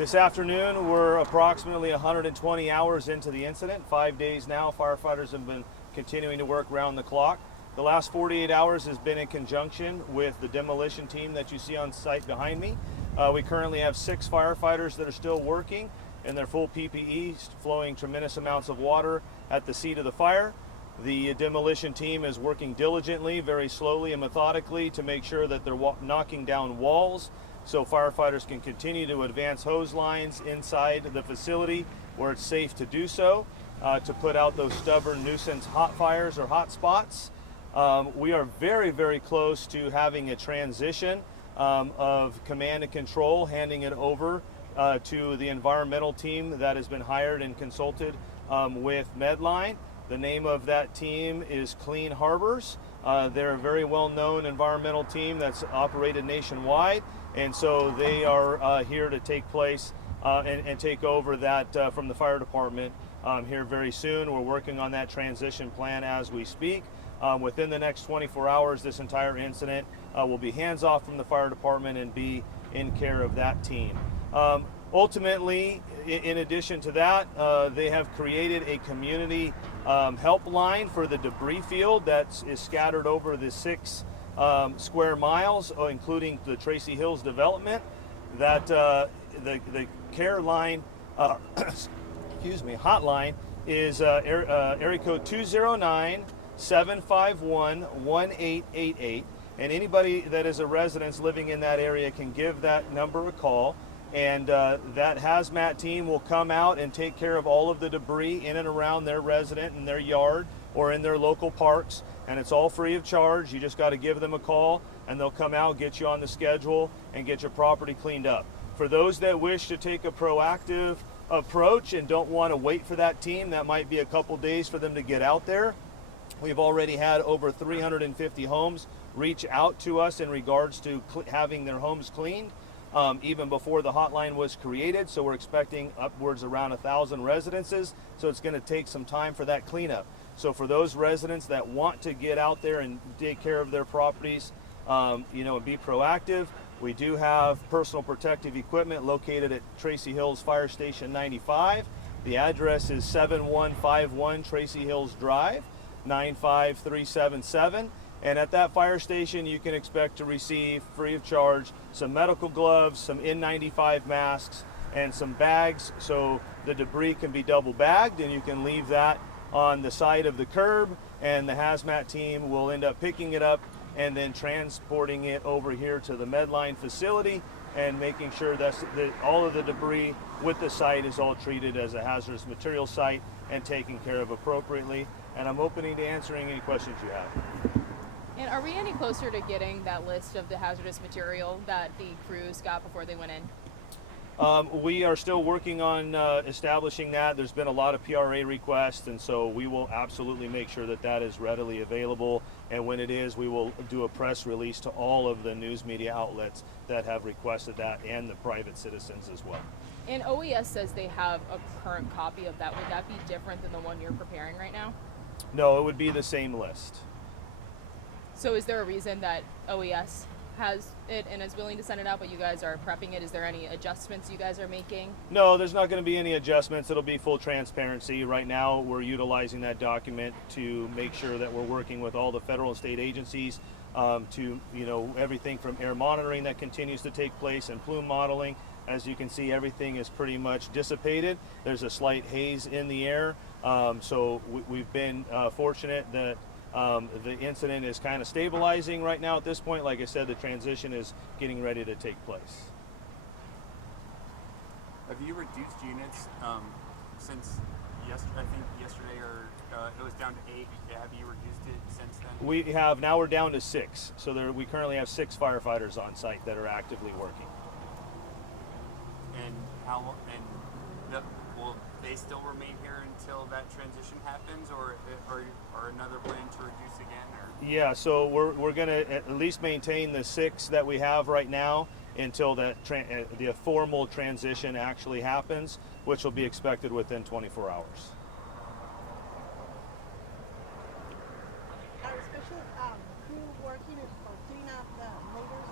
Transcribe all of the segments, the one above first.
This afternoon, we're approximately 120 hours into the incident. 5 days now, firefighters have been continuing to work round the clock. The last 48 hours has been in conjunction with the demolition team that you see on site behind me. We currently have 6 firefighters that are still working in their full PPE, flowing tremendous amounts of water at the seat of the fire. The demolition team is working diligently, very slowly and methodically to make sure that they're knocking down walls so firefighters can continue to advance hose lines inside the facility where it's safe to do so, to put out those stubborn nuisance hot fires or hot spots. We are very, very close to having a transition of command and control, handing it over to the environmental team that has been hired and consulted with Medline. The name of that team is Clean Harbors. They're a very well-known environmental team that's operated nationwide, and so they are here to take place and take over that from the fire department here very soon. We're working on that transition plan as we speak. Within the next 24 hours, this entire incident will be hands off from the fire department and be in care of that team. Ultimately, in addition to that, they have created a community helpline for the debris field that is scattered over the 6 square miles, including the Tracy Hills development. That the care line, hotline is area code 209-751-1888, and anybody that is a resident living in that area can give that number a call. And that hazmat team will come out and take care of all of the debris in and around their resident in their yard or in their local parks, and it's all free of charge. You just got to give them a call and they'll come out, get you on the schedule, and get your property cleaned up. For those that wish to take a proactive approach and don't want to wait for that team, that might be a couple days for them to get out there. We've already had over 350 homes reach out to us in regards to having their homes cleaned. Even before the hotline was created, so we're expecting upwards around 1,000 residences, so it's going to take some time for that cleanup. So for those residents that want to get out there and take care of their properties, and be proactive, we do have personal protective equipment located at Tracy Hills Fire Station 95. The address is 7151 Tracy Hills Drive, 95377. And at that fire station, you can expect to receive, free of charge, some medical gloves, some N95 masks, and some bags so the debris can be double bagged, and you can leave that on the side of the curb, and the hazmat team will end up picking it up and then transporting it over here to the Medline facility and making sure that all of the debris with the site is all treated as a hazardous material site and taken care of appropriately. And I'm open to answering any questions you have. And are we any closer to getting that list of the hazardous material that the crews got before they went in? We are still working on establishing that. There's been a lot of PRA requests, and so we will absolutely make sure that that is readily available. And when it is, we will do a press release to all of the news media outlets that have requested that, and the private citizens as well. And OES says they have a current copy of that. Would that be different than the one you're preparing right now? No, it would be the same list. So is there a reason that OES has it and is willing to send it out, but you guys are prepping it? Is there any adjustments you guys are making? No, there's not going to be any adjustments. It'll be full transparency. Right now, we're utilizing that document to make sure that we're working with all the federal and state agencies to, everything from air monitoring that continues to take place and plume modeling. As you can see, everything is pretty much dissipated. There's a slight haze in the air. So we've been fortunate that the incident is kind of stabilizing right now at this point. Like I said, the transition is getting ready to take place. Have you reduced units since yesterday, or it was down to 8? Have you reduced it since then? We have. Now we're down to 6. So we currently have 6 firefighters on site that are actively working. And will they still remain here until that transition happens, or another plan to reduce again? Or? Yeah, so we're going to at least maintain the 6 that we have right now until the formal transition actually happens, which will be expected within 24 hours. Are special crew working for clean up the neighbors'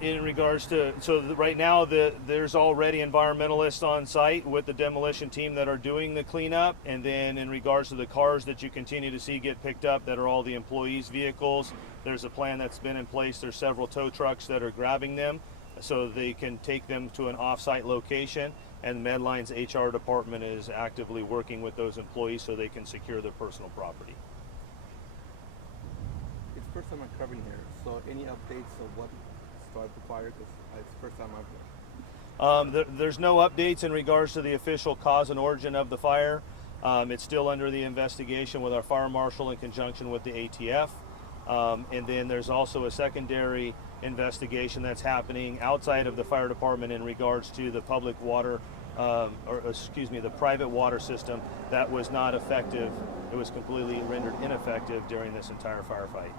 In regards to, right now there's already environmentalists on site with the demolition team that are doing the cleanup, and then in regards to the cars that you continue to see get picked up that are all the employees' vehicles, there's a plan that's been in place. There's several tow trucks that are grabbing them so they can take them to an off-site location, and Medline's HR department is actively working with those employees so they can secure their personal property. It's the first time I'm covering here, so any updates of what started the fire? Because it's the first time I've heard. There's no updates in regards to the official cause and origin of the fire. It's still under the investigation with our fire marshal in conjunction with the ATF. And then there's also a secondary investigation that's happening outside of the fire department in regards to the public water, the private water system that was not effective. It was completely rendered ineffective during this entire firefight.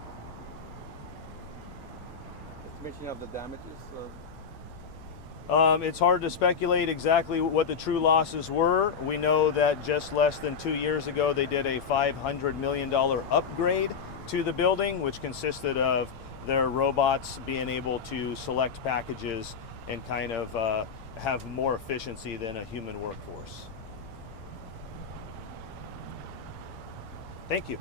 Estimation of the damages? It's hard to speculate exactly what the true losses were. We know that just less than 2 years ago, they did a $500 million upgrade to the building, which consisted of their robots being able to select packages and kind of have more efficiency than a human workforce. Thank you.